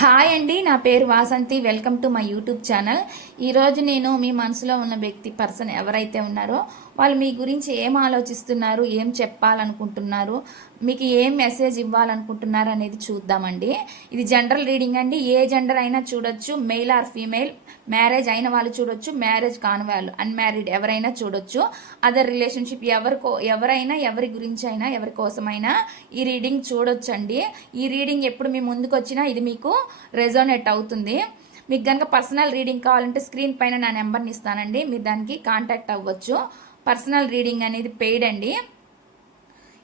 Hi అండి, నా పేరు Vasanthi. Welcome to my YouTube channel. ఈరోజు నేను మీ మనసులో ఉన్న పర్సన్ ఎవరైతే ఉన్నారో వాళ్ళు మీ గురించి ఏం ఆలోచిస్తున్నారు, ఏం చెప్పాలనుకుంటున్నారు, మీకు ఏం మెసేజ్ ఇవ్వాలనుకుంటున్నారు అనేది చూద్దామండి. ఇది జనరల్ రీడింగ్ అండి. ఏ జెండర్ అయినా చూడొచ్చు, మెయిల్ ఆర్ ఫీమేల్, మ్యారేజ్ అయిన వాళ్ళు చూడొచ్చు, మ్యారేజ్ కాని వాళ్ళు అన్మ్యారీడ్ ఎవరైనా చూడొచ్చు. అదర్ రిలేషన్షిప్ ఎవరైనా, ఎవరి గురించి అయినా, ఎవరి కోసమైనా ఈ రీడింగ్ చూడొచ్చండి. ఈ రీడింగ్ ఎప్పుడు మీ ముందుకు వచ్చినా ఇది మీకు రెజోనేట్ అవుతుంది. మీకు కనుక పర్సనల్ రీడింగ్ కావాలంటే స్క్రీన్ పైన నా నెంబర్ని ఇస్తానండి, మీరు దానికి కాంటాక్ట్ అవ్వచ్చు. పర్సనల్ రీడింగ్ అనేది పెయిడ్ అండి.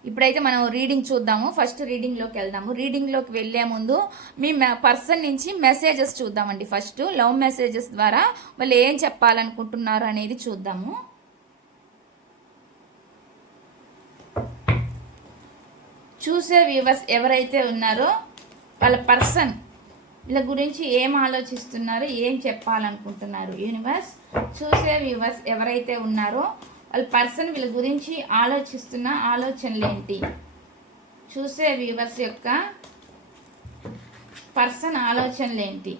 ఇప్పుడైతే మనం రీడింగ్ చూద్దాము. ఫస్ట్ రీడింగ్లోకి వెళ్దాము. రీడింగ్లోకి వెళ్ళే ముందు మీ పర్సన్ నుంచి మెసేజెస్ చూద్దామండి. ఫస్ట్ లవ్ మెసేజెస్ ద్వారా వాళ్ళు ఏం చెప్పాలనుకుంటున్నారు అనేది చూద్దాము. చూసే వ్యూవర్స్ ఎవరైతే ఉన్నారో వాళ్ళ పర్సన్ వీళ్ళ గురించి ఏం ఆలోచిస్తున్నారు, ఏం చెప్పాలనుకుంటున్నారు. యూనివర్స్, చూసే వ్యూవర్స్ ఎవరైతే ఉన్నారో వాళ్ళ పర్సన్ వీళ్ళ గురించి ఆలోచిస్తున్న ఆలోచనలు ఏంటి? చూసే వ్యూవర్స్ యొక్క పర్సన్ ఆలోచనలు ఏంటి?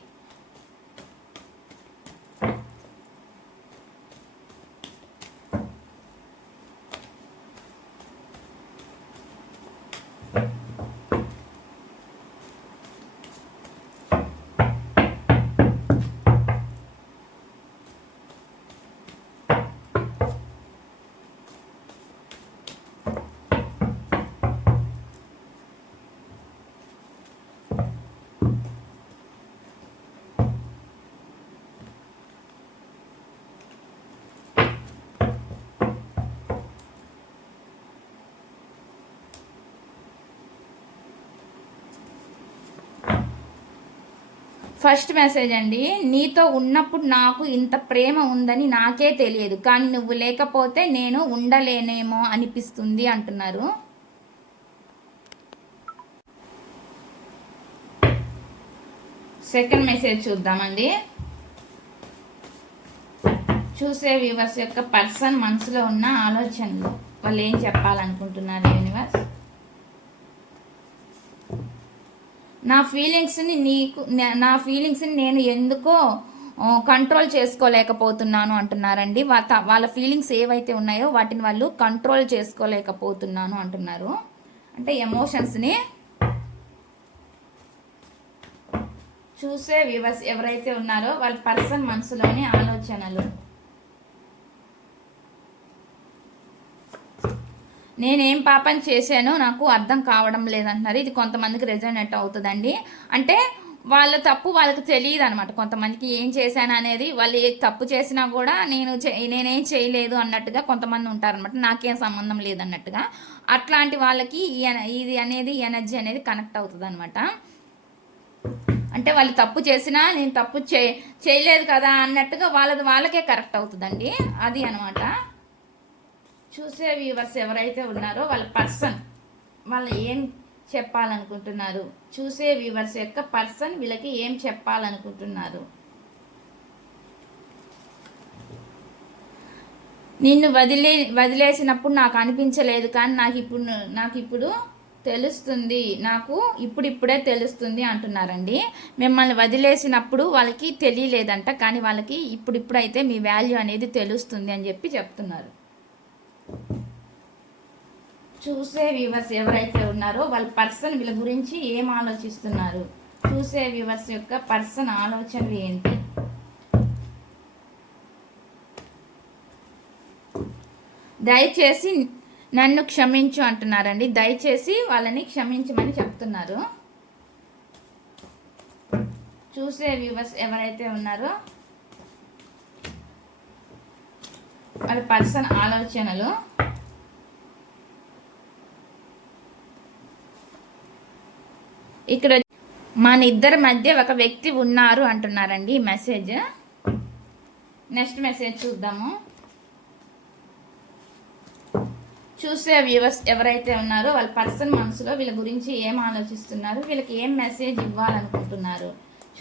ఫస్ట్ మెసేజ్ అండి, నీతో ఉన్నప్పుడు నాకు ఇంత ప్రేమ ఉందని నాకే తెలియదు, కానీ నువ్వు లేకపోతే నేను ఉండలేనేమో అనిపిస్తుంది అంటున్నారు. సెకండ్ మెసేజ్ చూద్దామండి. చూసే వ్యూవర్స్ యొక్క పర్సన్ మనసులో ఉన్న ఆలోచనలు, వాళ్ళు ఏం చెప్పాలనుకుంటున్నారు. యూనివర్స్, నా ఫీలింగ్స్ని నేను ఎందుకో కంట్రోల్ చేసుకోలేకపోతున్నాను అంటున్నారండి. వాళ్ళ ఫీలింగ్స్ ఏవైతే ఉన్నాయో వాటిని వాళ్ళు కంట్రోల్ చేసుకోలేకపోతున్నాను అంటున్నారు. అంటే ఎమోషన్స్ని. చూసే వ్యూవర్స్ ఎవరైతే ఉన్నారో వాళ్ళ పర్సన్ మనసులోని ఆలోచనలు, నేనేం పాపం చేశానో నాకు అర్థం కావడం లేదంటున్నారు. ఇది కొంతమందికి రెజోనేట్ అవుతుందండి. అంటే వాళ్ళ తప్పు వాళ్ళకి తెలియదు అనమాట. కొంతమందికి ఏం చేశాను అనేది, వాళ్ళు తప్పు చేసినా కూడా నేనేం చేయలేదు అన్నట్టుగా కొంతమంది ఉంటారనమాట. నాకేం సంబంధం లేదన్నట్టుగా. అట్లాంటి వాళ్ళకి ఇది అనేది ఎనర్జీ అనేది కనెక్ట్ అవుతుంది అనమాట. అంటే వాళ్ళు తప్పు చేసినా నేను తప్పు చేయలేదు కదా అన్నట్టుగా వాళ్ళకే కరెక్ట్ అవుతుందండి. అది అనమాట. చూసే వ్యూవర్స్ ఎవరైతే ఉన్నారో వాళ్ళ పర్సన్ వాళ్ళు ఏం చెప్పాలనుకుంటున్నారు. చూసే వ్యూవర్స్ యొక్క పర్సన్ వీళ్ళకి ఏం చెప్పాలనుకుంటున్నారు. నిన్ను వదిలేసినప్పుడు నాకు అనిపించలేదు, కానీ నాకు ఇప్పుడు తెలుస్తుంది, నాకు ఇప్పుడిప్పుడే తెలుస్తుంది అంటున్నారండి. మిమ్మల్ని వదిలేసినప్పుడు వాళ్ళకి తెలియలేదంట, కానీ వాళ్ళకి ఇప్పుడిప్పుడైతే మీ వాల్యూ అనేది తెలుస్తుంది అని చెప్తున్నారు. చూసే వ్యూవర్స్ ఎవరైతే ఉన్నారో వాళ్ళ పర్సన్ వీళ్ళ గురించి ఏం ఆలోచిస్తున్నారు. చూసే వ్యూవర్స్ యొక్క పర్సన్ ఆలోచనలు ఏంటి? దయచేసి నన్ను క్షమించు అంటున్నారండి. దయచేసి వాళ్ళని క్షమించమని చెప్తున్నారు. చూసే వ్యూవర్స్ ఎవరైతే ఉన్నారో వాళ్ళ పర్సన్ ఆలోచనలు, ఇక్కడ మన ఇద్దరి మధ్య ఒక వ్యక్తి ఉన్నారు అంటున్నారండి ఈ మెసేజ్. నెక్స్ట్ మెసేజ్ చూద్దాము. చూసే వ్యూవర్స్ ఎవరైతే ఉన్నారో వాళ్ళ పర్సన్ మనసులో వీళ్ళ గురించి ఏం ఆలోచిస్తున్నారు, వీళ్ళకి ఏం మెసేజ్ ఇవ్వాలనుకుంటున్నారు.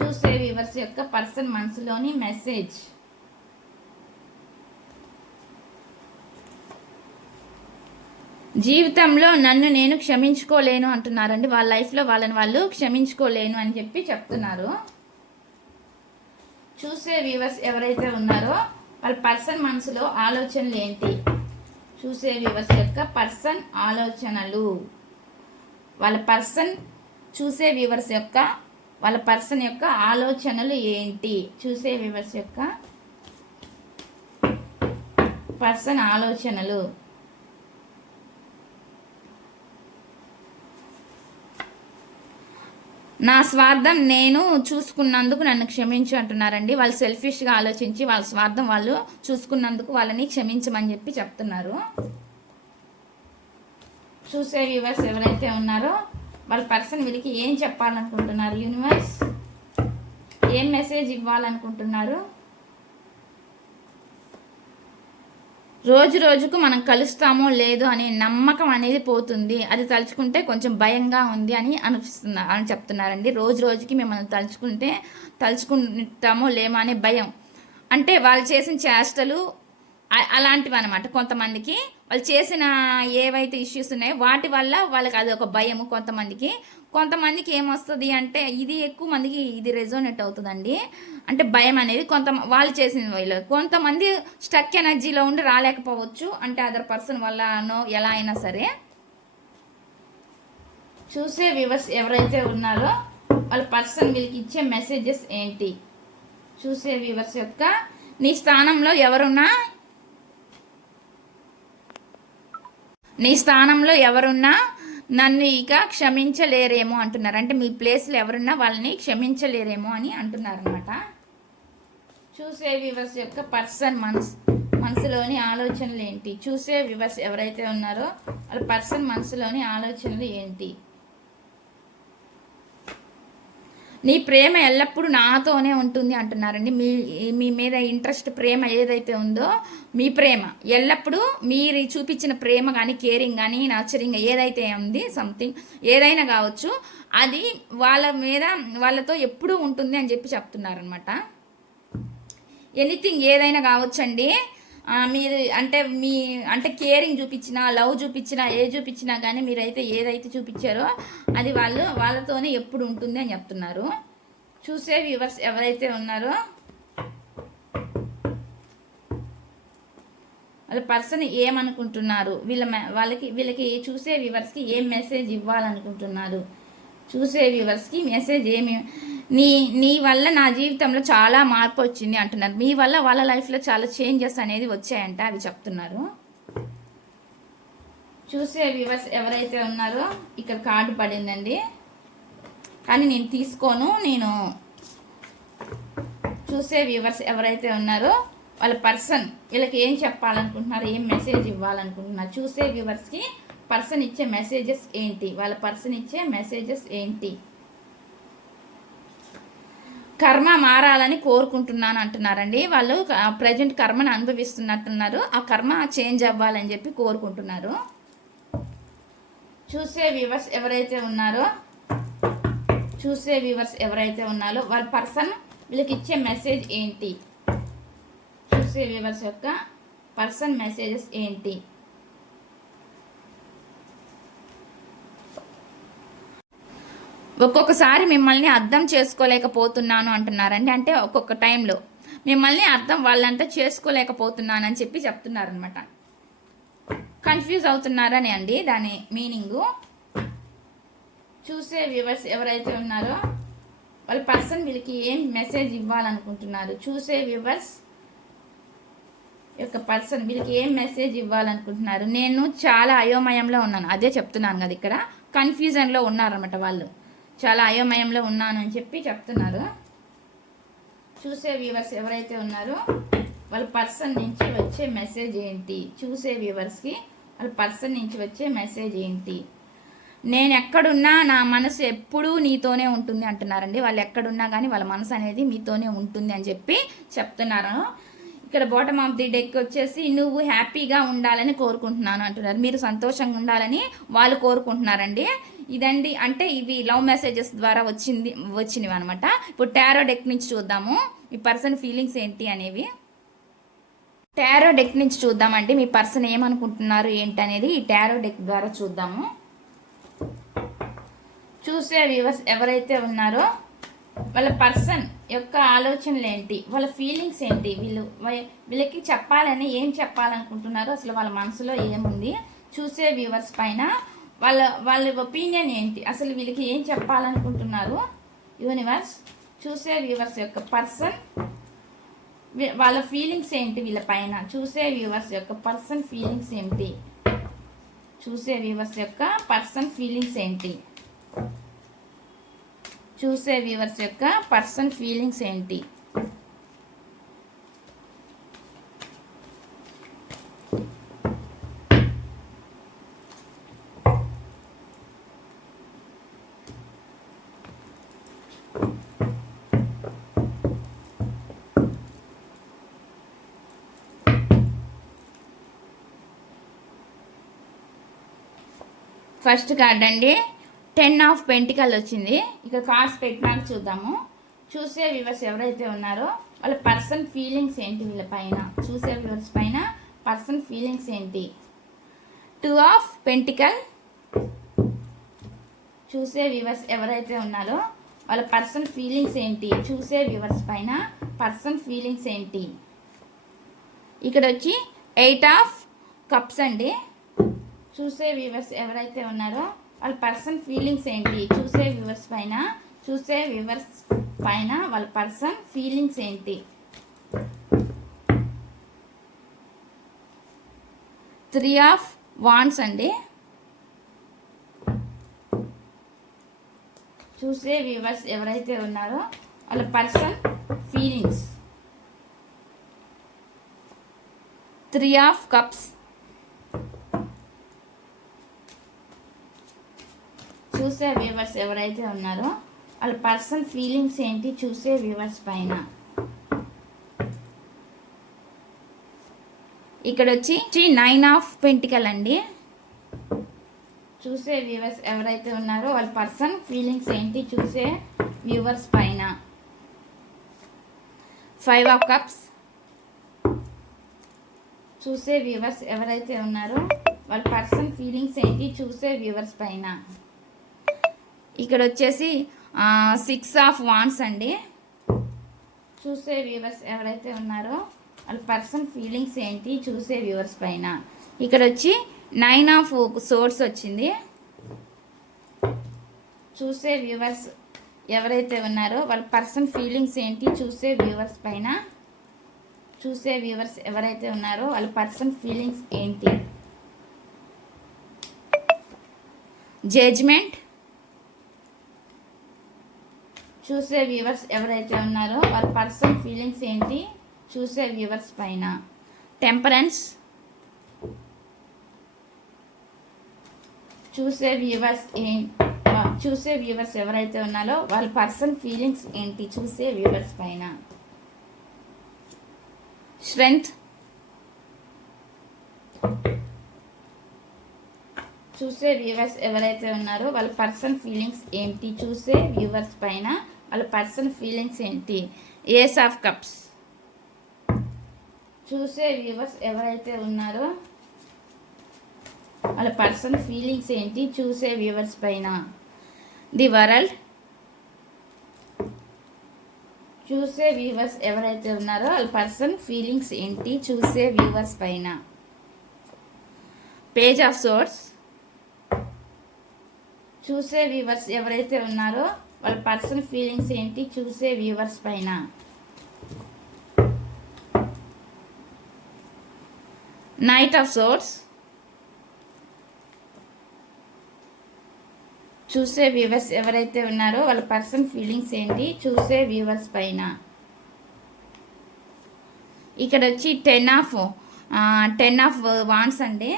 చూసే వ్యూవర్స్ యొక్క పర్సన్ మనసులోని మెసేజ్. జీవితంలో నన్ను నేను క్షమించుకోలేను అంటున్నారండి. వాళ్ళ లైఫ్లో వాళ్ళని వాళ్ళు క్షమించుకోలేను అని చెప్పి చెప్తున్నారు. చూసే వ్యూవర్స్ ఎవరైతే ఉన్నారో వాళ్ళ పర్సన్ మనసులో ఆలోచనలు ఏంటి? చూసే వ్యూవర్స్ యొక్క పర్సన్ ఆలోచనలు, వాళ్ళ పర్సన్ చూసే వ్యూవర్స్ యొక్క వాళ్ళ పర్సన్ యొక్క ఆలోచనలు ఏంటి? చూసే వ్యూవర్స్ యొక్క పర్సన్ ఆలోచనలు. నా స్వార్థం నేను చూసుకున్నందుకు నన్ను క్షమించు అంటున్నారండి. వాళ్ళు సెల్ఫిష్గా ఆలోచించి వాళ్ళ స్వార్థం వాళ్ళు చూసుకున్నందుకు వాళ్ళని క్షమించమని చెప్పి చెప్తున్నారు. చూసే వ్యూవర్స్ ఎవరైతే ఉన్నారో వాళ్ళ పర్సన్ వీరికి ఏం చెప్పాలనుకుంటున్నారు? యూనివర్స్ ఏం మెసేజ్ ఇవ్వాలనుకుంటున్నారు? రోజు రోజుకు మనం కలుస్తామో లేదో అనే నమ్మకం అనేది పోతుంది. అది తలుచుకుంటే కొంచెం భయంగా ఉంది అని అని చెప్తున్నారండి. రోజు రోజుకి మిమ్మల్ని తలుచుకుంటామో లేమో అనే భయం. అంటే వాళ్ళు చేసిన చేష్టలు అలాంటివి అనమాట. కొంతమందికి వాళ్ళు చేసిన ఏవైతే ఇష్యూస్ ఉన్నాయో వాటి వల్ల వాళ్ళకి అది ఒక భయము. కొంతమందికి ఏమొస్తుంది అంటే ఇది ఎక్కువ మందికి ఇది రెజోనేట్ అవుతుందండి. అంటే భయం అనేది వాళ్ళు చేసిన వాళ్ళు. కొంతమంది స్టక్ ఎనర్జీలో ఉండి రాలేకపోవచ్చు. అంటే అదర్ పర్సన్ వల్లనో ఎలా అయినా సరే. చూసే వ్యూవర్స్ ఎవరైతే ఉన్నారో వాళ్ళ పర్సన్ వీళ్ళకి ఇచ్చే మెసేజెస్ ఏంటి? చూసే వ్యూవర్స్ యొక్క నీ స్థానంలో ఎవరున్నా నన్ను ఇక క్షమించలేరేమో అంటున్నారు. అంటే మీ ప్లేస్లో ఎవరున్నా వాళ్ళని క్షమించలేరేమో అని అంటున్నారు అనమాట. చూసే వ్యూవర్స్ యొక్క పర్సన్ మనసులోని ఆలోచనలు ఏంటి? చూసే వ్యూవర్స్ ఎవరైతే ఉన్నారో వాళ్ళ పర్సన్ మనసులోని ఆలోచనలు ఏంటి? నీ ప్రేమ ఎల్లప్పుడూ నాతోనే ఉంటుంది అంటున్నారండి. మీ మీద ఇంట్రెస్ట్ ప్రేమ ఏదైతే ఉందో మీ ప్రేమ ఎల్లప్పుడూ మీరు చూపించిన ప్రేమ కానీ కేరింగ్ కానీ నర్చరింగ్ ఏదైతే ఉంది సంథింగ్ ఏదైనా కావచ్చు అది వాళ్ళతో ఎప్పుడూ ఉంటుంది అని చెప్పి చెప్తున్నారనమాట. ఎనీథింగ్ ఏదైనా కావచ్చండి. మీరు అంటే కేరింగ్ చూపించినా లవ్ చూపించినా కానీ మీరైతే ఏదైతే చూపించారో అది వాళ్ళతోనే ఎప్పుడు ఉంటుంది అని చెప్తున్నారు. చూసే వ్యూవర్స్ ఎవరైతే ఉన్నారో వాళ్ళ పర్సన్ ఏమనుకుంటున్నారు? వీళ్ళకి చూసే వ్యూవర్స్కి ఏం మెసేజ్ ఇవ్వాలనుకుంటున్నారు? చూసే వ్యూవర్స్కి మెసేజ్ నీ వల్ల నా జీవితంలో చాలా మార్పు వచ్చింది అంటున్నారు. మీ వల్ల వాళ్ళ లైఫ్లో చాలా చేంజెస్ అనేది వచ్చాయంట అవి చెప్తున్నారు. చూసే వ్యూవర్స్ ఎవరైతే ఉన్నారో ఇక్కడ కార్డు పడిందండి కానీ నేను తీసుకోను. చూసే వ్యూవర్స్ ఎవరైతే ఉన్నారో వాళ్ళ పర్సన్ వీళ్ళకి ఏం చెప్పాలనుకుంటున్నారు? ఏం మెసేజ్ ఇవ్వాలనుకుంటున్నారు? చూసే వ్యూవర్స్కి పర్సన్ ఇచ్చే మెసేజెస్ ఏంటి? వాళ్ళ పర్సన్ ఇచ్చే మెసేజెస్ ఏంటి? కర్మ మారాలని కోరుకుంటున్నాను అంటున్నారండి. వాళ్ళు ప్రజెంట్ కర్మను అనుభవిస్తున్నట్టున్నారు. ఆ కర్మ చేంజ్ అవ్వాలని చెప్పి కోరుకుంటున్నారు. చూసే వ్యూవర్స్ ఎవరైతే ఉన్నారో వాళ్ళ పర్సన్ వీళ్ళకి ఇచ్చే మెసేజ్ ఏంటి? చూసే వ్యూవర్స్ యొక్క పర్సన్ మెసేజెస్ ఏంటి? ఒక్కొక్కసారి మిమ్మల్ని అర్థం చేసుకోలేకపోతున్నాను అంటున్నారండి. అంటే ఒక్కొక్క టైంలో మిమ్మల్ని వాళ్ళంతా చేసుకోలేకపోతున్నాను అని చెప్పి చెప్తున్నారనమాట. కన్ఫ్యూజ్ అవుతున్నారని అండి దాని మీనింగు. చూసే వ్యూవర్స్ ఎవరైతే ఉన్నారో వాళ్ళ పర్సన్ వీళ్ళకి ఏం మెసేజ్ ఇవ్వాలనుకుంటున్నారు? చూసే వ్యూవర్స్ యొక్క పర్సన్ వీళ్ళకి ఏం మెసేజ్ ఇవ్వాలనుకుంటున్నారు? నేను చాలా అయోమయంలో ఉన్నాను, అదే చెప్తున్నాను కదా, ఇక్కడ కన్ఫ్యూజన్లో ఉన్నారన్నమాట. వాళ్ళు చాలా అయోమయంలో ఉన్నాను అని చెప్పి చెప్తున్నారు. చూసే వ్యూవర్స్ ఎవరైతే ఉన్నారో వాళ్ళ పర్సన్ నుంచి వచ్చే మెసేజ్ ఏంటి? చూసే వ్యూవర్స్కి వాళ్ళ పర్సన్ నుంచి వచ్చే మెసేజ్ ఏంటి? నేను ఎక్కడున్నా నా మనసు ఎప్పుడూ నీతోనే ఉంటుంది అంటున్నారండి. వాళ్ళు ఎక్కడున్నా కానీ వాళ్ళ మనసు అనేది మీతోనే ఉంటుంది అని చెప్పి చెప్తున్నారు. ఇక్కడ బాటమ్ ఆఫ్ ది డెక్ వచ్చేసి నువ్వు హ్యాపీగా ఉండాలని కోరుకుంటున్నాను అంటున్నారు. మీరు సంతోషంగా ఉండాలని వాళ్ళు కోరుకుంటున్నారండి. ఇదండి, అంటే ఇవి లవ్ మెసేజెస్ ద్వారా వచ్చినవి అనమాట. ఇప్పుడు టారో డెక్ నుంచి చూద్దాము ఈ పర్సన్ ఫీలింగ్స్ ఏంటి అనేవి. టారో డెక్ నుంచి చూద్దామండి మీ పర్సన్ ఏమనుకుంటున్నారు ఏంటనేది ఈ టారో డెక్ ద్వారా చూద్దాము. చూసే వ్యూవర్స్ ఎవరైతే ఉన్నారో వాళ్ళ పర్సన్ యొక్క ఆలోచనలు ఏంటి, వాళ్ళ ఫీలింగ్స్ ఏంటి, వీళ్ళకి చెప్పాలని ఏం చెప్పాలనుకుంటున్నారు, అసలు వాళ్ళ మనసులో ఏముంది, చూసే వ్యూవర్స్ పైన వాళ్ళ ఒపీనియన్ ఏంటి, అసలు వీళ్ళకి ఏం చెప్పాలనుకుంటున్నారు యూనివర్స్. చూసే వ్యూవర్స్ యొక్క పర్సన్ వాళ్ళ ఫీలింగ్స్ ఏంటి వీళ్ళ పైన, చూసే వ్యూవర్స్ యొక్క పర్సన్ ఫీలింగ్స్ ఏంటి, చూసే వ్యూవర్స్ యొక్క పర్సన్ ఫీలింగ్స్ ఏంటి, చూసే వ్యూవర్స్ యొక్క పర్సన్ ఫీలింగ్స్ ఏంటి. ఫస్ట్ కార్డ్ అండి 10 ఆఫ్ పెంటికల్ వచ్చింది. ఇక కార్డ్స్ పెట్టినాక చూద్దాము. చూసే వ్యూవర్స్ ఎవరైతే ఉన్నారో వాళ్ళ పర్సన్ ఫీలింగ్స్ ఏంటి వీళ్ళ పైన, చూసే వ్యూవర్స్ పైన పర్సన్ ఫీలింగ్స్ ఏంటి. 2 ఆఫ్ పెంటికల్. చూసే వ్యూవర్స్ ఎవరైతే ఉన్నారో వాళ్ళ పర్సన్ ఫీలింగ్స్ ఏంటి, చూసే వ్యూవర్స్ పైన పర్సన్ ఫీలింగ్స్ ఏంటి. ఇక్కడ వచ్చి 8 ఆఫ్ కప్స్ అండి. చూసే వ్యూవర్స్ ఎవరైతే ఉన్నారో వాళ్ళ పర్సన్ ఫీలింగ్స్ ఏంటి, చూసే వ్యూవర్స్ పైన, చూసే వ్యూవర్స్ పైన వాళ్ళ పర్సన్ ఫీలింగ్స్ ఏంటి. 3 ఆఫ్ వాండ్స్ అండి. చూసే వ్యూవర్స్ ఎవరైతే ఉన్నారో వాళ్ళ పర్సన్ ఫీలింగ్స్. 3 of cups. చూసే వ్యూవర్స్ ఎవరైతే ఉన్నారో వాళ్ళ పర్సన్ ఫీలింగ్స్ ఏంటి, చూసే వ్యూవర్స్ పైన. ఇక్కడ వచ్చి 9 ఆఫ్ పెంటికల్ అండి. చూసే వ్యూవర్స్ ఎవరైతే ఉన్నారో వాళ్ళ పర్సన్ ఫీలింగ్స్ ఏంటి, చూసే వ్యూవర్స్ పైన. 5 ఆఫ్ కప్స్. చూసే వ్యూవర్స్ ఎవరైతే ఉన్నారో వాళ్ళ పర్సన్ ఫీలింగ్స్ ఏంటి, చూసే వ్యూవర్స్ పైన. ఇక్కడ వచ్చేసి 6 ఆఫ్ వాండ్స్ అండి. చూసే వ్యూవర్స్ ఎవరైతే ఉన్నారో వాళ్ళ పర్సన్ ఫీలింగ్స్ ఏంటి, చూసే వ్యూవర్స్ పైన. ఇక్కడ వచ్చి 9 ఆఫ్ సోర్స్ వచ్చింది. చూసే వ్యూవర్స్ ఎవరైతే ఉన్నారో వాళ్ళ పర్సన్ ఫీలింగ్స్ ఏంటి, చూసే వ్యూవర్స్ పైన. చూసే వ్యూవర్స్ ఎవరైతే ఉన్నారో వాళ్ళ పర్సన్ ఫీలింగ్స్ ఏంటి. జడ్జ్మెంట్. చూసే వ్యూవర్స్ ఎవరైతే ఉన్నారో వాళ్ళ పర్సన్ ఫీలింగ్స్ ఏంటి, చూసే వ్యూవర్స్ పైన. టెంపరెన్స్. చూసే వ్యూవర్స్ ఎవరైతే ఉన్నారో వాళ్ళ పర్సన్ ఫీలింగ్స్ ఏంటి, చూసే వ్యూవర్స్ పైన. స్ట్రెంగ్త్. చూసే వ్యూవర్స్ ఎవరైతే ఉన్నారో వాళ్ళ పర్సన్ ఫీలింగ్స్ ఏంటి, చూసే వ్యూవర్స్ పైన వాళ్ళ పర్సన్ ఫీలింగ్స్ ఏంటి. Ace of cups. చూసే వ్యూవర్స్ ఎవరైతే ఉన్నారో వాళ్ళ పర్సన్ ఫీలింగ్స్ ఏంటి, చూసే వ్యూవర్స్ పైన. The world. చూసే వ్యూవర్స్ ఎవరైతే ఉన్నారో వాళ్ళ పర్సన్ ఫీలింగ్స్ ఏంటి, చూసే వ్యూవర్స్ పైన. Page of swords. చూసే వ్యూవర్స్ ఎవరైతే ఉన్నారో వాళ్ళ పర్సన్ ఫీలింగ్స్ ఏంటి, చూసే వ్యూవర్స్ పైన. Knight of swords. చూసే వ్యూవర్స్ ఎవరైతే ఉన్నారో వాళ్ళ పర్సన్ ఫీలింగ్స్ ఏంటి, చూసే వ్యూవర్స్ పైన. ఇక్కడ వచ్చి 10 ఆఫ్ వాండ్స్ అండి.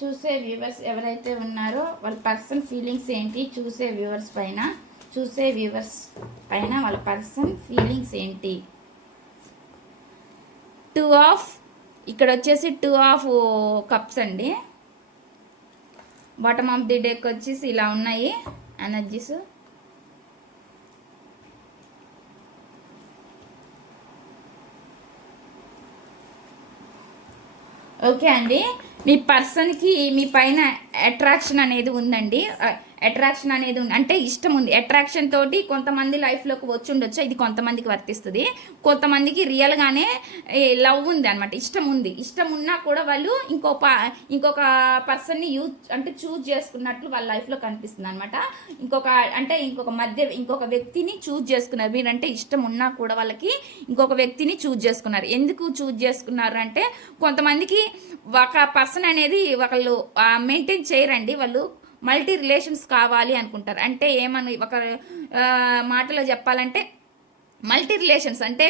చూసే వ్యూవర్స్ ఎవరైతే ఉన్నారో వాళ్ళ పర్సన్ ఫీలింగ్స్ ఏంటి, చూసే వ్యూవర్స్ పైన. చూసే వ్యూవర్స్ పైన వాళ్ళ పర్సన్ ఫీలింగ్స్ ఏంటి. 2 ఆఫ్. ఇక్కడ వచ్చేసి 2 ఆఫ్ కప్స్ అండి. బాటమ్ ఆఫ్ ది డెక్ వచ్చేసి ఇలా ఉన్నాయి ఎనర్జీస్. ఓకే అండి. మీ పర్సన్‌కి మీ పైన అట్రాక్షన్ అనేది ఉందండి. అట్రాక్షన్ అనేది ఉంది. అంటే ఇష్టం ఉంది. అట్రాక్షన్ తోటి కొంతమంది లైఫ్‌లోకి వచ్చుండొచ్చు. ఇది కొంతమందికి వర్తిస్తది. కొంతమందికి రియల్‌గానే లవ్ ఉంది అనమాట. ఇష్టం ఉంది. ఇష్టం ఉన్నా కూడా వాళ్ళు ఇంకొక పర్సన్‌ని చూజ్ చేసుకున్నట్లు వాళ్ళ లైఫ్‌లో కనిపిస్తుందనమాట. ఇంకొక ఇంకొక వ్యక్తిని చూజ్ చేసుకున్నారు. మీరంటే ఇష్టం ఉన్నా కూడా వాళ్ళకి ఇంకొక వ్యక్తిని చూజ్ చేసుకున్నారు. ఎందుకు చూజ్ చేసుకున్నారు అంటే కొంతమందికి ఒక పర్సన్ అనేది ఒకళ్ళు మెయింటైన్ చేయరండి. వాళ్ళు మల్టీ రిలేషన్స్ కావాలి అనుకుంటారు. అంటే ఏమని ఒక మాటలో చెప్పాలంటే మల్టీ రిలేషన్స్ అంటే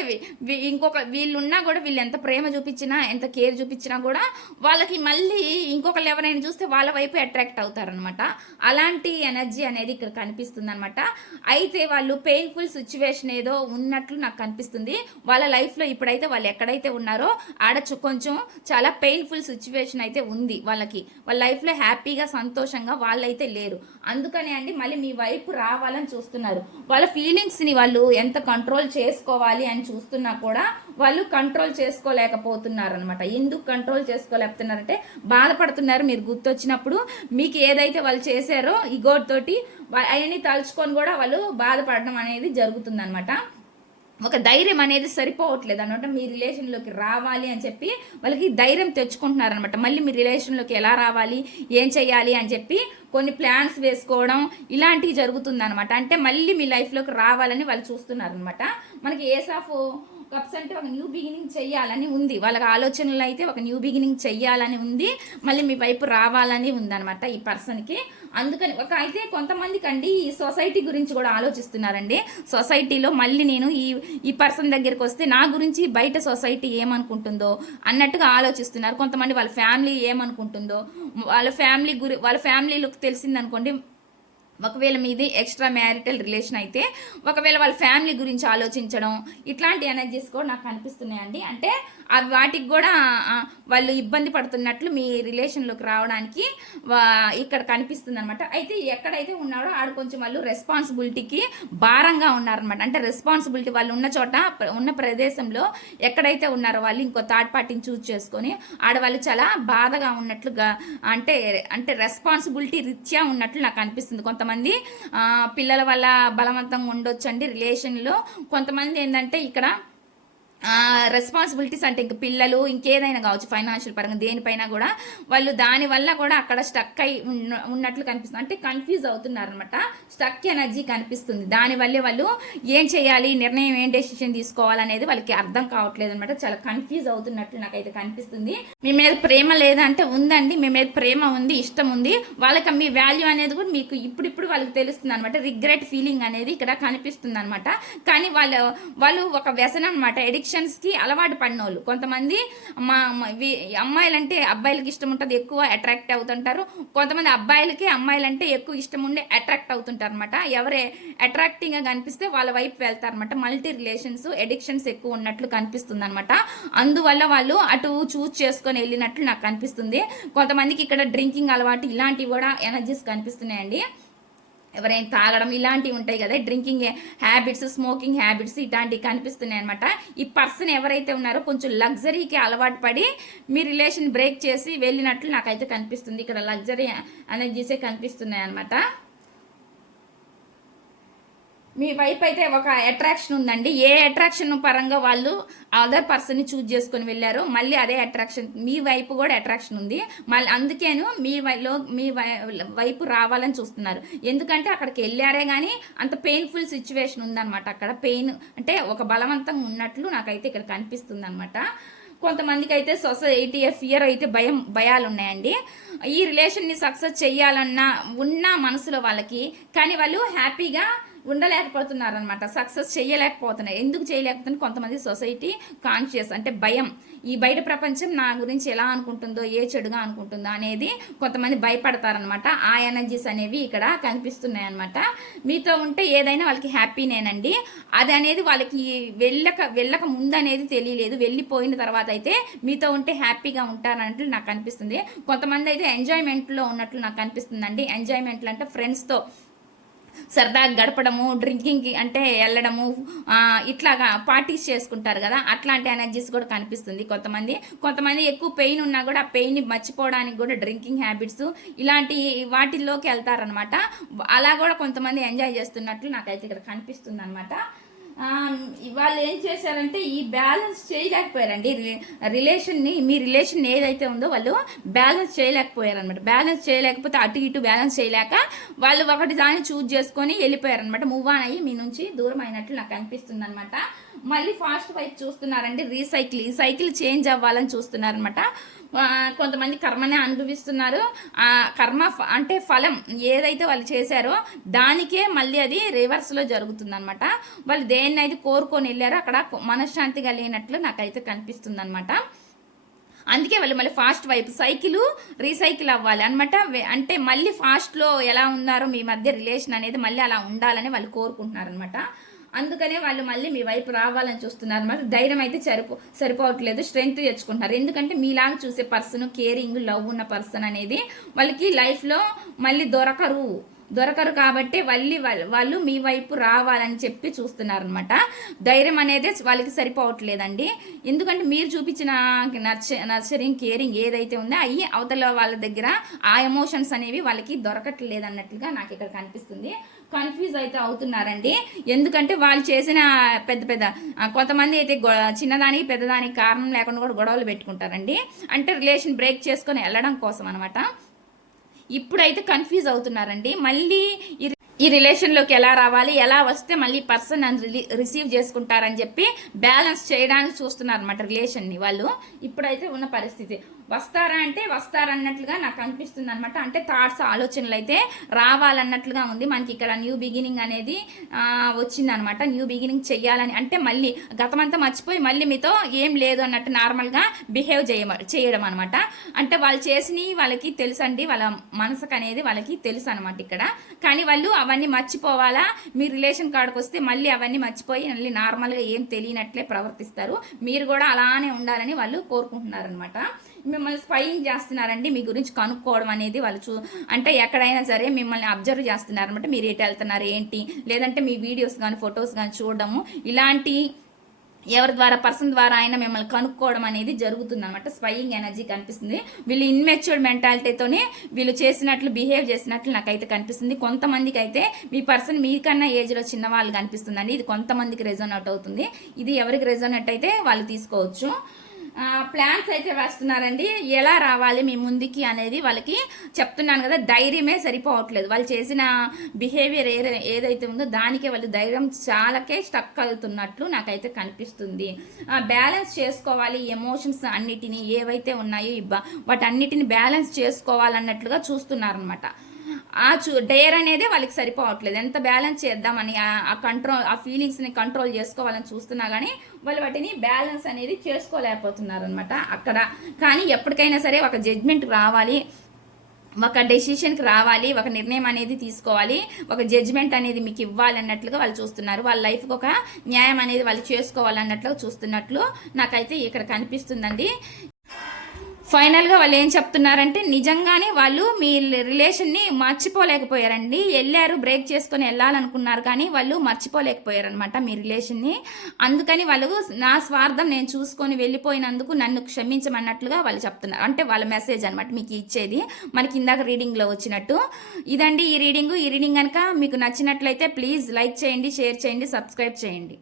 వీళ్ళున్నా కూడా వీళ్ళు ఎంత ప్రేమ చూపించినా ఎంత కేర్ చూపించినా కూడా వాళ్ళకి మళ్ళీ ఇంకొకళ్ళు ఎవరైనా చూస్తే వాళ్ళ వైపు అట్రాక్ట్ అవుతారనమాట. అలాంటి ఎనర్జీ అనేది ఇక్కడ కనిపిస్తుంది అనమాట. అయితే వాళ్ళు పెయిన్ఫుల్ సిచ్యువేషన్ ఏదో ఉన్నట్లు నాకు కనిపిస్తుంది. వాళ్ళ లైఫ్లో ఇప్పుడైతే వాళ్ళు ఎక్కడైతే ఉన్నారో కొంచెం చాలా పెయిన్ఫుల్ సిచ్యువేషన్ అయితే ఉంది వాళ్ళకి. వాళ్ళ లైఫ్లో హ్యాపీగా సంతోషంగా వాళ్ళైతే లేరు. అందుకనే అండి మళ్ళీ మీ వైపు రావాలని చూస్తున్నారు. వాళ్ళ ఫీలింగ్స్ని వాళ్ళు ఎంత కంట్రోల్ చేసుకోవాలి అని చూస్తున్నా కూడా వాళ్ళు కంట్రోల్ చేసుకోలేకపోతున్నారు అనమాట. ఎందుకు కంట్రోల్ చేసుకోలేకపోతున్నారంటే బాధపడుతున్నారు. మీరు గుర్తొచ్చినప్పుడు మీకు ఏదైతే వాళ్ళు చేశారో ఇగోతోటి అవన్నీ తలుచుకొని కూడా వాళ్ళు బాధపడడం అనేది జరుగుతుందన్నమాట. ఒక ధైర్యం అనేది సరిపోవట్లేదు అనమాట. మీ రిలేషన్లోకి రావాలి అని చెప్పి వాళ్ళకి ధైర్యం తెచ్చుకుంటున్నారనమాట. మళ్ళీ మీ రిలేషన్లోకి ఎలా రావాలి, ఏం చేయాలి అని చెప్పి కొన్ని ప్లాన్స్ వేసుకోవడం ఇలాంటివి జరుగుతుందనమాట. అంటే మళ్ళీ మీ లైఫ్లోకి రావాలని వాళ్ళు చూస్తున్నారనమాట. మనకి ఏస్ ఆఫ్ కప్స్ అంటే ఒక న్యూ బిగినింగ్ చెయ్యాలని ఉంది. వాళ్ళకి ఆలోచనలు అయితే ఒక న్యూ బిగినింగ్ చెయ్యాలని ఉంది. మళ్ళీ మీ వైపు రావాలని ఉందనమాట ఈ పర్సన్కి. అందుకని అయితే కొంతమందికి అండి ఈ సొసైటీ గురించి కూడా ఆలోచిస్తున్నారండి. సొసైటీలో మళ్ళీ నేను ఈ పర్సన్ దగ్గరికి వస్తే నా గురించి బయట సొసైటీ ఏమనుకుంటుందో అన్నట్టుగా ఆలోచిస్తున్నారు. కొంతమంది వాళ్ళ ఫ్యామిలీ ఏమనుకుంటుందో, వాళ్ళ ఫ్యామిలీలోకి తెలిసిందనుకోండి, ఒకవేళ మీది ఎక్స్ట్రా మ్యారిటల్ రిలేషన్ అయితే ఒకవేళ వాళ్ళ ఫ్యామిలీ గురించి ఆలోచించడం ఇట్లాంటి ఎనర్జీస్ కూడా నాకు కనిపిస్తున్నాయండి. అంటే అవి వాటికి కూడా వాళ్ళు ఇబ్బంది పడుతున్నట్లు మీ రిలేషన్లోకి రావడానికి ఇక్కడ కనిపిస్తుంది అనమాట. అయితే ఎక్కడైతే ఉన్నారో ఆడ కొంచెం వాళ్ళు రెస్పాన్సిబిలిటీకి భారంగా ఉన్నారనమాట. అంటే రెస్పాన్సిబిలిటీ వాళ్ళు ఉన్న చోట ఉన్న ప్రదేశంలో ఎక్కడైతే ఉన్నారో వాళ్ళు ఇంకో థర్డ్ పార్టీని చూజ్ చేసుకొని ఆడవాళ్ళు చాలా బాధగా ఉన్నట్లుగా అంటే రెస్పాన్సిబిలిటీ రీత్యా ఉన్నట్లు నాకు అనిపిస్తుంది. కొంతమంది పిల్లల వల్ల బలవంతంగా ఉండొచ్చండి రిలేషన్లో. కొంతమంది ఏంటంటే ఇక్కడ రెస్పాన్సిబిలిటీస్ అంటే ఇంక పిల్లలు ఇంకేదైనా కావచ్చు, ఫైనాన్షియల్ పరంగా దేనిపైన కూడా వాళ్ళు దానివల్ల కూడా అక్కడ స్టక్ అయి ఉన్నట్లు కనిపిస్తుంది. అంటే కన్ఫ్యూజ్ అవుతున్నారనమాట. స్టక్ ఎనర్జీ కనిపిస్తుంది. దానివల్లే వాళ్ళు ఏం చేయాలి, నిర్ణయం ఏం డెసిషన్ తీసుకోవాలనేది వాళ్ళకి అర్థం కావట్లేదు అనమాట. చాలా కన్ఫ్యూజ్ అవుతున్నట్లు నాకైతే కనిపిస్తుంది. మీ మీద ప్రేమ లేదంటే ఉందండి. మీ మీద ప్రేమ ఉంది, ఇష్టం ఉంది. వాళ్ళకి మీ వాల్యూ అనేది కూడా మీకు ఇప్పుడిప్పుడు వాళ్ళకి తెలుస్తుంది అనమాట. రిగ్రెట్ ఫీలింగ్ అనేది ఇక్కడ కనిపిస్తుంది అనమాట. కానీ వాళ్ళు ఒక వ్యసనం అనమాట. కి అలవాటు పడినోళ్ళు. కొంతమంది అమ్మాయిలంటే అబ్బాయిలకి ఇష్టం ఉంటుంది, ఎక్కువ అట్రాక్ట్ అవుతుంటారు. కొంతమంది అబ్బాయిలకి అమ్మాయిలంటే ఎక్కువ ఇష్టం ఉండి అట్రాక్ట్ అవుతుంటారు అనమాట. ఎవరే అట్రాక్టింగ్గా కనిపిస్తే వాళ్ళ వైపు వెళ్తారనమాట. మల్టీ రిలేషన్స్ ఎడిక్షన్స్ ఎక్కువ ఉన్నట్లు కనిపిస్తుంది అనమాట. అందువల్ల వాళ్ళు అటు చూజ్ చేసుకొని వెళ్ళినట్లు నాకు కనిపిస్తుంది. కొంతమందికి ఇక్కడ డ్రింకింగ్ అలవాటు ఇలాంటివి కూడా ఎనర్జీస్ కనిపిస్తున్నాయండి. ఎవరైనా తాగడం ఇలాంటివి ఉంటాయి కదా, డ్రింకింగ్ హ్యాబిట్స్, స్మోకింగ్ హ్యాబిట్స్ ఇట్లాంటివి కనిపిస్తున్నాయి అనమాట. ఈ పర్సన్ ఎవరైతే ఉన్నారో కొంచెం లగ్జరీకి అలవాటు పడి మీ రిలేషన్ బ్రేక్ చేసి వెళ్ళినట్లు నాకైతే కనిపిస్తుంది. ఇక్కడ లగ్జరీ ఎనర్జీసే కనిపిస్తున్నాయి అనమాట. మీ వైపు అయితే ఒక అట్రాక్షన్ ఉందండి. ఏ అట్రాక్షన్ పరంగా వాళ్ళు అదర్ పర్సన్ని చూజ్ చేసుకొని వెళ్ళారో మళ్ళీ అదే అట్రాక్షన్ మీ వైపు కూడా అట్రాక్షన్ ఉంది. మళ్ళీ అందుకేను మీ వైపు రావాలని చూస్తున్నారు. ఎందుకంటే అక్కడికి వెళ్ళారే కానీ అంత పెయిన్ఫుల్ సిచ్యువేషన్ ఉందన్నమాట. అక్కడ పెయిన్ అంటే ఒక బలవంతంగా ఉన్నట్లు నాకైతే ఇక్కడ కనిపిస్తుంది అనమాట. కొంతమందికి అయితే సొసైటీ ఫియర్ అయితే భయాలు ఉన్నాయండి. ఈ రిలేషన్ని సక్సెస్ చేయాలన్నా ఉన్న మనసులో వాళ్ళకి, కానీ వాళ్ళు హ్యాపీగా ఉండలేకపోతున్నారు అనమాట. సక్సెస్ చేయలేకపోతున్నారు. ఎందుకు చేయలేకపోతున్నారు? కొంతమంది సొసైటీ కాన్షియస్ అంటే భయం, ఈ బయట ప్రపంచం నా గురించి ఎలా అనుకుంటుందో, ఏ చెడుగా అనుకుంటుందో అనేది కొంతమంది భయపడతారనమాట. ఆ ఎనర్జీస్ అనేవి ఇక్కడ కనిపిస్తున్నాయి అనమాట. మీతో ఉంటే ఏదైనా వాళ్ళకి హ్యాపీనేనండి. అది అనేది వాళ్ళకి వెళ్ళక ముందు అనేది తెలియలేదు. వెళ్ళిపోయిన తర్వాత అయితే మీతో ఉంటే హ్యాపీగా ఉంటారన్నట్లు నాకు అనిపిస్తుంది. కొంతమంది అయితే ఎంజాయ్మెంట్లో ఉన్నట్లు నాకు అనిపిస్తుందండి. ఎంజాయ్మెంట్లు అంటే సరదాగా గడపడము, డ్రింకింగ్కి అంటే వెళ్ళడము, ఇట్లాగా పార్టీస్ చేసుకుంటారు కదా, అట్లాంటి ఎనర్జీస్ కూడా కనిపిస్తుంది. కొంతమంది ఎక్కువ పెయిన్ ఉన్నా కూడా ఆ పెయిన్ని మర్చిపోవడానికి కూడా డ్రింకింగ్ హ్యాబిట్స్ ఇలాంటి వాటిల్లోకి వెళ్తారనమాట. అలా కూడా కొంతమంది ఎంజాయ్ చేస్తున్నట్లు నాకైతే ఇక్కడ కనిపిస్తుంది అనమాట. వాళ్ళు ఏం చేశారంటే ఈ బ్యాలెన్స్ చేయలేకపోయారండి. మీ రిలేషన్ ఏదైతే ఉందో వాళ్ళు బ్యాలెన్స్ చేయలేకపోయారనమాట. బ్యాలెన్స్ చేయలేకపోతే అటు ఇటు బ్యాలెన్స్ చేయలేక వాళ్ళు ఒకటి దాన్ని చూజ్ చేసుకొని వెళ్ళిపోయారనమాట. మూవ్ ఆన్ అయ్యి మీ నుంచి దూరం అయినట్లు నాకు అనిపిస్తుంది అనమాట. మళ్ళీ ఫాస్ట్ వైపు చూస్తున్నారండి. ఈ సైకిల్ చేంజ్ అవ్వాలని చూస్తున్నారనమాట. కొంతమంది కర్మనే అనుభవిస్తున్నారు. కర్మ అంటే ఫలం ఏదైతే వాళ్ళు చేశారో దానికే మళ్ళీ అది రివర్స్లో జరుగుతుంది అనమాట. వాళ్ళు దేన్నైతే కోరుకొని వెళ్ళారో అక్కడ మనశ్శాంతిగా లేనట్లు నాకైతే కనిపిస్తుంది అనమాట. అందుకే వాళ్ళు మళ్ళీ ఫాస్ట్ వైపు రీసైకిల్ అవ్వాలి అనమాట. అంటే మళ్ళీ ఫాస్ట్లో ఎలా ఉన్నారో మీ మధ్య రిలేషన్ అనేది మళ్ళీ అలా ఉండాలని వాళ్ళు కోరుకుంటున్నారనమాట. అందుకనే వాళ్ళు మళ్ళీ మీ వైపు రావాలని చూస్తున్నారు అన్నమాట. ధైర్యం అయితే సరిపోవట్లేదు, స్ట్రెంగ్త్ తెచ్చుకుంటున్నారు. ఎందుకంటే మీలాగా చూసే పర్సన్, కేరింగ్, లవ్ ఉన్న పర్సన్ అనేది వాళ్ళకి లైఫ్లో మళ్ళీ దొరకరు కాబట్టి వాళ్ళు మీ వైపు రావాలని చెప్పి చూస్తున్నారనమాట. ధైర్యం అనేది వాళ్ళకి సరిపోవట్లేదండి. ఎందుకంటే మీరు చూపించిన నర్చరింగ్, కేరింగ్ ఏదైతే ఉందో అవి అవతల వాళ్ళ దగ్గర ఆ ఎమోషన్స్ అనేవి వాళ్ళకి దొరకట్లేదు అన్నట్లుగా నాకు ఇక్కడ కనిపిస్తుంది. కన్ఫ్యూజ్ అయితే అవుతున్నారండి. ఎందుకంటే వాళ్ళు చేసిన పెద్ద కొంతమంది అయితే చిన్నదానికి పెద్దదానికి కారణం లేకుండా కూడా గొడవలు పెట్టుకుంటారండి. అంటే రిలేషన్ బ్రేక్ చేసుకొని వెళ్ళడం కోసం అనమాట. ఇప్పుడైతే కన్ఫ్యూజ్ అవుతున్నారండి. మళ్ళీ ఈ రిలేషన్లోకి ఎలా రావాలి, ఎలా వస్తే మళ్ళీ పర్సన్ రిసీవ్ చేసుకుంటారని చెప్పి బ్యాలెన్స్ చేయడానికి చూస్తున్నారు అనమాట రిలేషన్ని వాళ్ళు. ఇప్పుడైతే ఉన్న పరిస్థితి వస్తారా అంటే వస్తారన్నట్లుగా నాకు అనిపిస్తుంది అనమాట. అంటే థాట్స్, ఆలోచనలు అయితే రావాలన్నట్లుగా ఉంది. మనకి ఇక్కడ న్యూ బిగినింగ్ అనేది వచ్చిందనమాట. న్యూ బిగినింగ్ చెయ్యాలని అంటే మళ్ళీ గతమంతా మర్చిపోయి మళ్ళీ మీతో ఏం లేదు అన్నట్టు నార్మల్గా బిహేవ్ చేయడం అనమాట. అంటే వాళ్ళు చేసినవి వాళ్ళకి తెలుసండి, వాళ్ళ మనసుకు అనేది వాళ్ళకి తెలుసు అనమాట ఇక్కడ. కానీ వాళ్ళు అవన్నీ మర్చిపోవాలా, మీ రిలేషన్ కాడికి వస్తే మళ్ళీ అవన్నీ మర్చిపోయి మళ్ళీ నార్మల్గా ఏం తెలియనట్లే ప్రవర్తిస్తారు. మీరు కూడా అలానే ఉండాలని వాళ్ళు కోరుకుంటున్నారనమాట. మిమ్మల్ని స్పైయింగ్ చేస్తున్నారండి. మీ గురించి కనుక్కోవడం అనేది వాళ్ళు అంటే ఎక్కడైనా సరే మిమ్మల్ని అబ్జర్వ్ చేస్తున్నారనమాట. మీరు ఎటు వెళ్తున్నారు ఏంటి, లేదంటే మీ వీడియోస్ కానీ ఫొటోస్ కానీ చూడడము, ఇలాంటి ఎవరి ద్వారా పర్సన్ ద్వారా అయినా మిమ్మల్ని కనుక్కోవడం అనేది జరుగుతుంది అనమాట. స్పైయింగ్ ఎనర్జీ కనిపిస్తుంది. వీళ్ళు ఇన్మెచ్యూర్డ్ మెంటాలిటీతోనే వీళ్ళు బిహేవ్ చేసినట్లు నాకైతే కనిపిస్తుంది. కొంతమందికి అయితే మీ పర్సన్ మీకన్నా ఏజ్లో చిన్న వాళ్ళు కనిపిస్తుందండి. ఇది కొంతమందికి రెజోనేట్ అవుతుంది. ఇది ఎవరికి రెజోనేట్ అయితే వాళ్ళు తీసుకోవచ్చు. ప్లాన్స్ అయితే వేస్తున్నారండి. ఎలా రావాలి మీ ముందుకి అనేది వాళ్ళకి చెప్తున్నాను కదా. ధైర్యమే సరిపోవట్లేదు. వాళ్ళు చేసిన బిహేవియర్ ఏదైతే ఉందో దానికే వాళ్ళు ధైర్యం చాలాకే స్టక్ అవుతున్నట్లు నాకైతే కనిపిస్తుంది. బ్యాలెన్స్ చేసుకోవాలి ఎమోషన్స్ అన్నిటినీ ఏవైతే ఉన్నాయో వాటన్నిటిని బ్యాలెన్స్ చేసుకోవాలన్నట్లుగా చూస్తున్నారనమాట. డేర్ అనేది వాళ్ళకి సరిపోవట్లేదు. ఎంత బ్యాలెన్స్ చేద్దామని ఆ ఫీలింగ్స్ని కంట్రోల్ చేసుకోవాలని చూస్తున్నా కానీ వాళ్ళు వాటిని బ్యాలెన్స్ అనేది చేసుకోలేకపోతున్నారు అనమాట అక్కడ. కానీ ఎప్పటికైనా సరే ఒక జడ్జ్మెంట్ రావాలి, ఒక డెసిషన్కి రావాలి, ఒక నిర్ణయం అనేది తీసుకోవాలి, ఒక జడ్జ్మెంట్ అనేది మీకు ఇవ్వాలి అన్నట్లుగా వాళ్ళు చూస్తున్నారు. వాళ్ళ లైఫ్కి ఒక న్యాయం అనేది వాళ్ళు చేసుకోవాలన్నట్లుగా చూస్తున్నట్లు నాకైతే ఇక్కడ కనిపిస్తుందండి. ఫైనల్గా వాళ్ళు ఏం చెప్తున్నారంటే నిజంగానే వాళ్ళు మీ రిలేషన్ని మర్చిపోలేకపోయారండి. వెళ్ళారు, బ్రేక్ చేసుకొని వెళ్ళాలనుకున్నారు కానీ వాళ్ళు మర్చిపోలేకపోయారనమాట మీ రిలేషన్ని. అందుకని వాళ్ళు నా స్వార్థం నేను చూసుకొని వెళ్ళిపోయినందుకు నన్ను క్షమించమన్నట్లుగా వాళ్ళు చెప్తున్నారు. అంటే వాళ్ళ మెసేజ్ అనమాట మీకు ఇచ్చేది, మనకి ఇందాక రీడింగ్లో వచ్చినట్టు. ఇదండి ఈ రీడింగ్ కనుక మీకు నచ్చినట్లయితే ప్లీజ్ లైక్ చేయండి, షేర్ చేయండి, సబ్స్క్రైబ్ చేయండి.